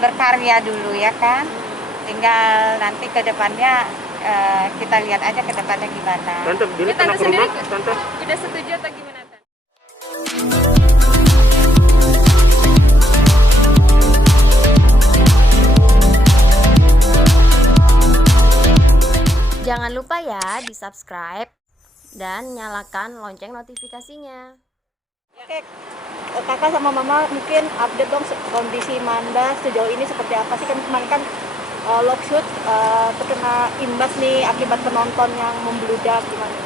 berkarya dulu ya kan. Tinggal nanti ke depannya kita lihat aja ke depannya gimana. Tante, Billy pernah ke rumah? Tante? Udah setuju atau gimana, Tante? Jangan lupa ya di-subscribe dan nyalakan lonceng notifikasinya. Oke, kakak sama mama mungkin update dong kondisi Manda sejauh ini seperti apa sih? Kan kemarin kan log shoot terkena imbas nih akibat penonton yang membludak, gimana?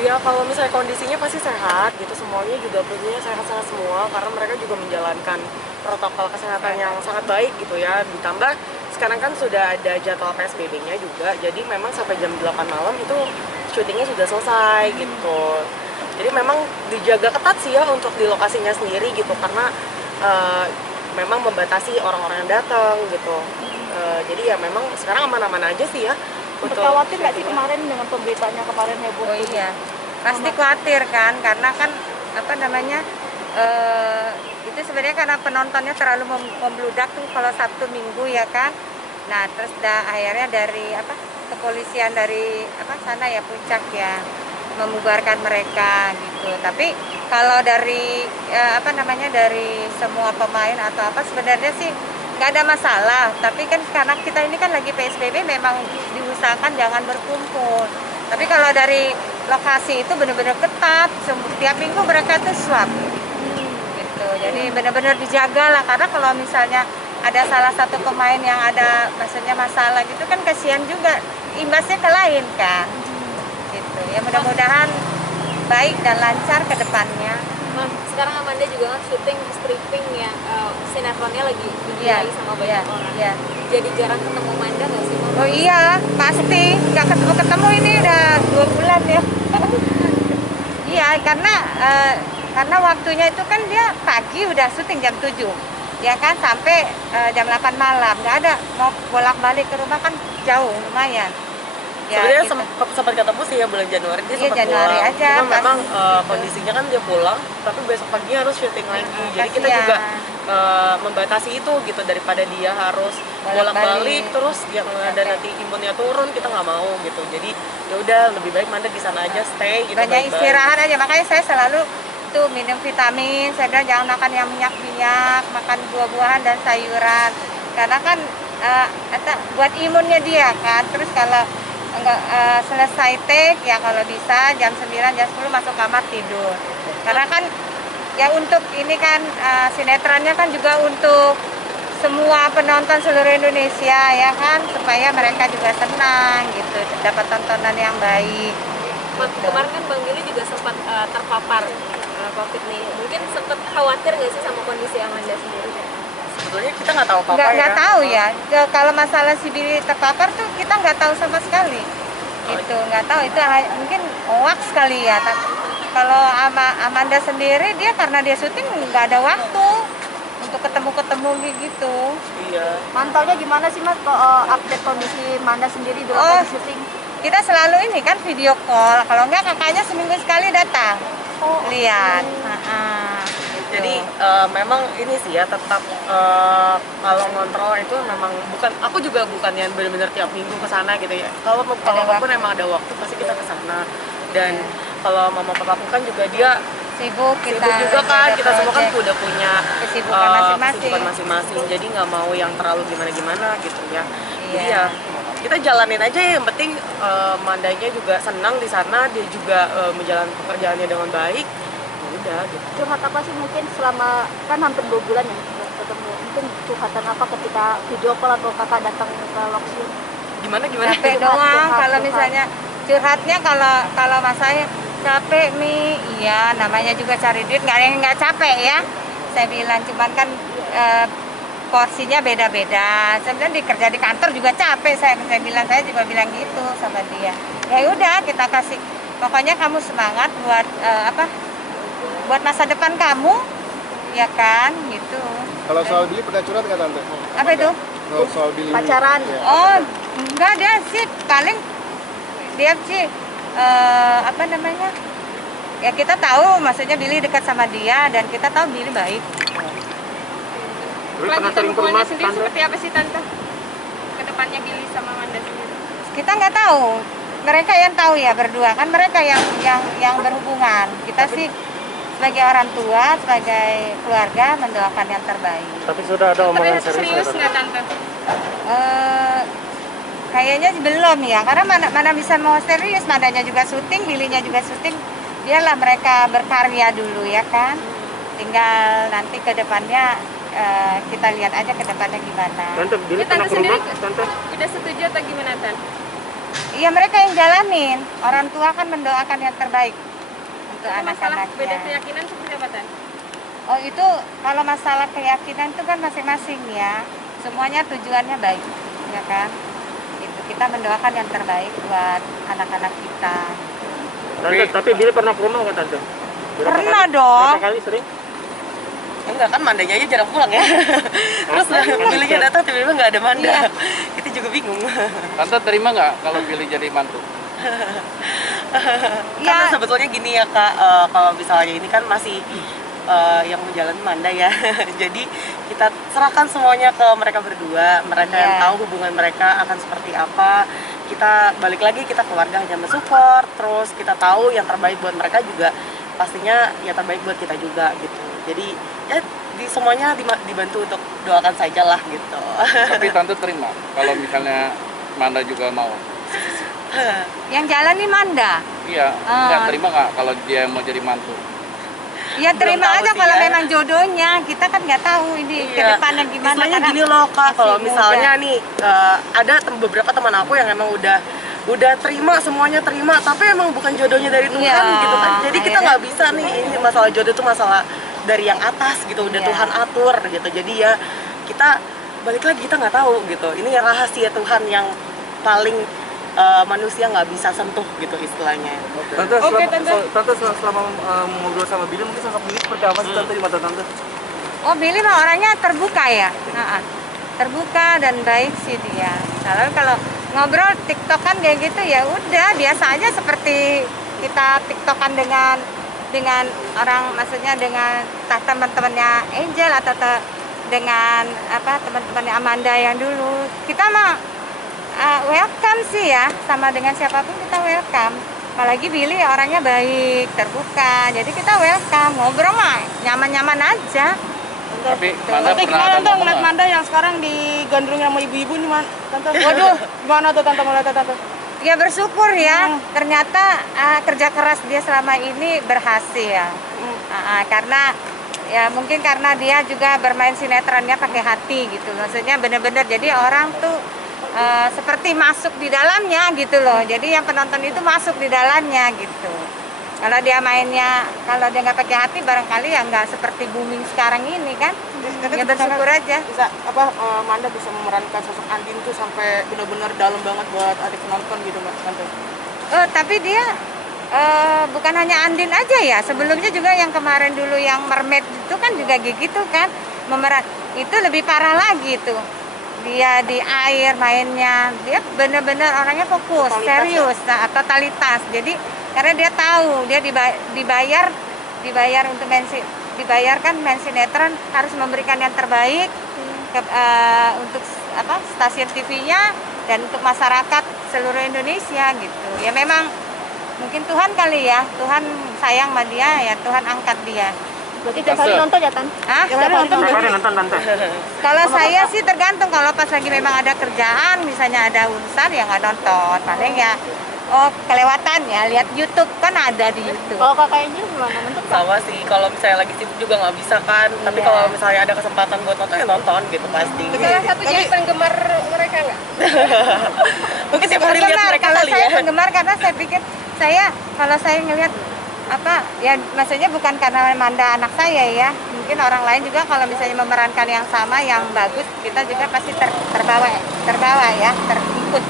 Ya kalau misalnya kondisinya pasti sehat gitu, semuanya juga punya sehat-sehat semua karena mereka juga menjalankan protokol kesehatan yang sangat baik gitu ya. Ditambah sekarang kan sudah ada jadwal PSBB-nya juga, jadi memang sampai jam 8 malam itu syutingnya sudah selesai gitu. Jadi memang dijaga ketat sih ya untuk di lokasinya sendiri gitu, karena memang membatasi orang-orang yang datang gitu. Jadi ya memang sekarang aman-aman aja sih ya. Khawatir nggak sih kemarin dengan pemberitaannya kemarin heboh? Oh iya, pasti khawatir kan, karena kan apa namanya itu sebenarnya karena penontonnya terlalu membludak tuh kalau Sabtu Minggu ya kan. Nah terus akhirnya dari apa kepolisian dari apa sana ya Puncak ya membubarkan mereka gitu. Tapi kalau dari apa namanya dari semua pemain atau apa sebenarnya sih nggak ada masalah. Tapi kan karena kita ini kan lagi PSBB memang diusahakan jangan berkumpul. Tapi kalau dari lokasi itu benar-benar ketat, setiap minggu mereka tuh swab gitu. Jadi benar-benar dijaga lah, karena kalau misalnya ada salah satu pemain yang ada maksudnya masalah gitu kan kasihan juga, imbasnya ke lain kan gitu. Ya mudah-mudahan baik dan lancar ke depannya. Sekarang Amanda juga kan syuting stripping ya, sinetronnya lagi dinilai sama banyak orang. Iya. Jadi jarang ketemu Amanda nggak sih, Mama? Oh iya, pasti nggak ketemu ini udah 2 bulan ya. Iya, karena waktunya itu kan dia pagi udah syuting jam 7 ya kan, sampai jam 8 malam, nggak ada mau bolak-balik ke rumah kan jauh lumayan. Ya, sebenarnya gitu. sempat ketemu sih ya bulan Januari, dia sempat Januari pulang. aja, Cuma memang gitu. kondisinya kan dia pulang, tapi besok paginya harus syuting lagi. Jadi kita juga membatasi itu gitu, daripada dia harus bolak-balik terus yang ada nanti imunnya turun, kita nggak mau gitu. Jadi ya udah lebih baik Manda di sana aja stay gitu. Banyak istirahat aja, makanya saya selalu tuh minum vitamin. Saya bilang jangan makan yang minyak-minyak, makan buah-buahan dan sayuran. Karena kan buat imunnya dia kan. Terus kalau enggak selesai take ya kalau bisa jam 9 jam 10 masuk kamar tidur. Karena kan ya untuk ini kan sinetronnya kan juga untuk semua penonton seluruh Indonesia ya kan, supaya mereka juga senang gitu, dapat tontonan yang baik. Kemarin kan Bang Billy juga sempat terpapar COVID nih. Mungkin sempat khawatir nggak sih sama kondisi Amanda sendiri? Sebetulnya kita nggak tahu apa-apa ya. Nggak tahu ya. Kalau masalah si Billy terpapar tuh kita nggak tahu sama sekali. Itu nggak tahu, itu mungkin hoax sekali ya. Kalau Amanda sendiri dia karena dia syuting nggak ada waktu untuk ketemu gitu. Iya. Mantaunya gimana sih Mas update kondisi Manda sendiri di lokasi syuting? Kita selalu ini kan video call. Kalau nggak kakaknya seminggu sekali datang. Lihat. Jadi memang ini sih ya tetap kalau ngontrol itu memang bukan, aku juga bukan yang benar-benar tiap minggu ke sana gitu ya. Kalau pun emang ada waktu pasti kita ke sana. Dan kalau mama papaku kan juga dia sibuk juga kan, kita semua kan udah punya kesibukan masing-masing. Jadi nggak mau yang terlalu gimana-gimana gitu ya. Jadi ya kita jalanin aja, yang penting Mandanya juga senang di sana, dia juga menjalani pekerjaannya dengan baik. Udah gitu. Curhat apa sih mungkin selama kan hampir 2 bulan ya ketemu, mungkin curhatan apa ketika video call atau kakak datang ke lokasi? Gimana capek doang. Kalau misalnya curhatnya kalau mas saya capek nih, iya namanya juga cari duit, nggak ada yang nggak capek ya, saya bilang. Cuman kan porsinya beda-beda. Sebenarnya kerja di kantor juga capek, saya juga bilang gitu sama dia. Ya udah kita kasih, pokoknya kamu semangat buat buat masa depan kamu, ya kan, gitu. Kalau soal Billy pernah curhat nggak Tante? Apa itu? Kalau soal Billy pacaran? Ya. Oh, enggak, dia sih paling dia sih apa namanya? Ya kita tahu, maksudnya Billy dekat sama dia dan kita tahu Billy baik. Kelanjutan hubungannya sendiri seperti apa sih Tante? Kedepannya Billy sama Amanda sendiri? Kita nggak tahu, mereka yang tahu ya berdua, kan mereka yang berhubungan. Kita sih sebagai orang tua, sebagai keluarga mendoakan yang terbaik. Tapi sudah ada Tapi omongan serius serius nggak, nggak Tante? Kayaknya sih belum ya, karena mana bisa mau serius, Mandanya juga syuting, Billy-nya juga syuting. Biarlah mereka berkarya dulu ya kan. Tinggal nanti ke depannya kita lihat aja ke depannya gimana. Ini Tante sendiri udah setuju atau gimana Tante? Iya, mereka yang jalanin. Orang tua kan mendoakan yang terbaik untuk Masalah beda anak-anaknya. keyakinan seperti apa Tante? Oh, itu kalau masalah keyakinan itu kan masing-masing ya. Semuanya tujuannya baik, ya kan? Itu kita mendoakan yang terbaik buat anak-anak kita. Tapi Billy pernah promo nggak Tante? Pernah dong. Berapa kali sering? Enggak kan, Mandanya aja jarang pulang ya. Terus Billy-nya datang tiba-tiba nggak ada Manda. Iya. Kita juga bingung. Tante terima nggak kalau Billy jadi mantu? Karena Ya, sebetulnya gini ya Kak, kalau misalnya ini kan masih yang menjalani Manda ya. Jadi kita serahkan semuanya ke mereka berdua. Mereka yang Iya. tahu hubungan mereka akan seperti apa. Kita balik lagi, kita keluarga hanya mensupport. Terus kita tahu yang terbaik buat mereka juga pastinya yang terbaik buat kita juga gitu. Jadi ya semuanya dibantu untuk doakan saja lah gitu. Tapi Tante terima kalau misalnya Manda juga mau? yang jalani Manda. Iya, nggak terima nggak kalau dia mau jadi mantu? Ya terima tahu aja sih kalau ya. memang jodohnya. Kita kan nggak tahu ini ke Iya. depannya gimana. Istilahnya karena gini loh Kak, kalau masih misalnya muda. nih ada beberapa teman aku yang emang udah terima, semuanya terima, tapi emang bukan jodohnya dari Tuhan Iya, gitu kan. Jadi kita akhirnya nggak bisa nih, ini masalah jodoh itu masalah dari yang atas gitu, udah Iya. Tuhan atur gitu. Jadi ya kita balik lagi, kita nggak tahu gitu. Ini rahasia Tuhan yang paling manusia nggak bisa sentuh gitu istilahnya. Tante, Oke, Tante. selama ngobrol sama Billy mungkin sosok Billy seperti apa sih Tante di mata Tante? Oh, Billy mah orangnya terbuka ya. Terbuka dan baik sih dia. Kalau ngobrol TikTokan kayak gitu ya udah biasa aja seperti kita TikTokan dengan orang, maksudnya dengan teman-temannya Angel atau dengan teman-temannya Amanda yang dulu. Kita mah welcome sih ya, sama dengan siapapun kita welcome. Apalagi Billy orangnya baik, terbuka. Jadi kita welcome, ngobrol mah nyaman-nyaman aja. Tapi Manda Tante pernah gimana ada tuh ngomong ngeliat nggak? Manda yang sekarang digandrungi sama ibu-ibu nih Tante? Waduh, gimana tuh Tante ngeliatnya Tante? Ya bersyukur ya, ternyata kerja keras dia selama ini berhasil. Karena ya mungkin karena dia juga bermain sinetronnya pakai hati gitu. Maksudnya bener-bener jadi orang tuh seperti masuk di dalamnya gitu loh. Jadi yang penonton itu masuk di dalamnya gitu. Kalau dia mainnya, kalau dia nggak pakai hati barangkali ya nggak seperti booming sekarang ini kan. Ya bersyukur aja. Bisa Manda bisa memerankan sosok Andin tuh sampai benar-benar dalam banget buat adik penonton gitu Mbak Tante. Tapi dia bukan hanya Andin aja ya. Sebelumnya juga yang kemarin dulu yang Mermaid itu kan juga gitu kan. Memeran itu lebih parah lagi tuh. Dia di air mainnya, dia bener-bener orangnya fokus, Totalitas serius, totalitas. Jadi karena dia tahu dia dibayar untuk dibayarkan main sinetron harus memberikan yang terbaik untuk stasiun TV-nya dan untuk masyarakat seluruh Indonesia gitu. Ya memang mungkin Tuhan kali ya, Tuhan sayang sama dia ya, Tuhan angkat dia. Berarti tiap hari nonton ya Tan? Hah? Tiap hari nonton berarti? nonton Tante? Kalau saya sih tergantung, kalau pas lagi memang ada kerjaan, misalnya ada urusan ya nggak nonton, paling ya kelewatan ya, lihat YouTube kan ada di YouTube. Kalau kakaknya gimana? Nonton Kak? Sama sih, kalau misalnya lagi sibuk juga nggak bisa kan. Tapi Iya. kalau misalnya ada kesempatan buat nonton ya nonton gitu pasti. Salah satu jadi penggemar mereka nggak? Mungkin tiap hari lihat Penggemar, mereka kalau kali saya ya. penggemar karena saya pikir kalau saya ngelihat ya maksudnya bukan karena Manda anak saya ya, mungkin orang lain juga kalau misalnya memerankan yang sama yang bagus, kita juga pasti terbawa ya, terikut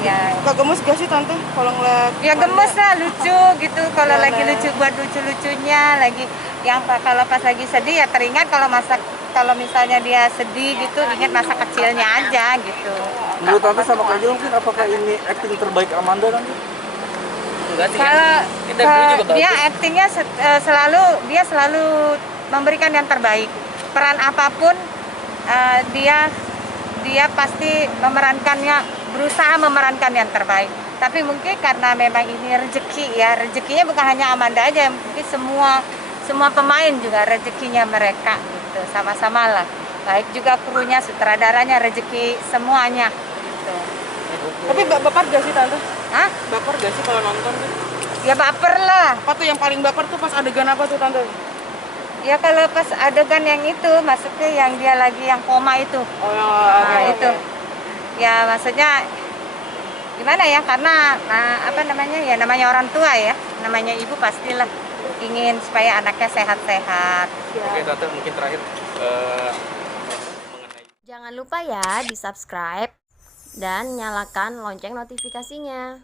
ya. Gak gemes gak sih Tante kalau ngeliat Ya Manda? gemes lah, lucu gitu. Kalau Gimana? lagi lucu buat lucu-lucunya, lagi yang kalau pas lagi sedih ya teringat kalau misalnya dia sedih gitu, ingat masa kecilnya aja gitu. Menurut Tante sama Kak Jul mungkin apakah ini acting terbaik Amanda nanti? Enggak sih. Kalau Kita dulu juga dia bagus. aktingnya selalu memberikan yang terbaik. peran apapun dia pasti berusaha memerankan yang terbaik. Tapi mungkin karena memang ini rezeki ya, rezekinya bukan hanya Amanda aja, mungkin semua pemain juga rezekinya mereka gitu, sama-sama lah. Baik juga krunya, sutradaranya, rezeki semuanya gitu. Tapi baper gak sih tante? Hah? Baper gak sih kalau nonton tuh? Ya baper lah. Apa tuh yang paling baper tuh pas adegan apa tuh tante? Ya kalau pas adegan yang itu, maksudnya yang dia lagi yang koma itu. Oh yang Nah, itu. Ya maksudnya gimana ya, karena ya namanya orang tua ya, namanya ibu pastilah ingin supaya anaknya sehat-sehat. Oke tante, mungkin terakhir Jangan lupa ya di subscribe dan nyalakan lonceng notifikasinya.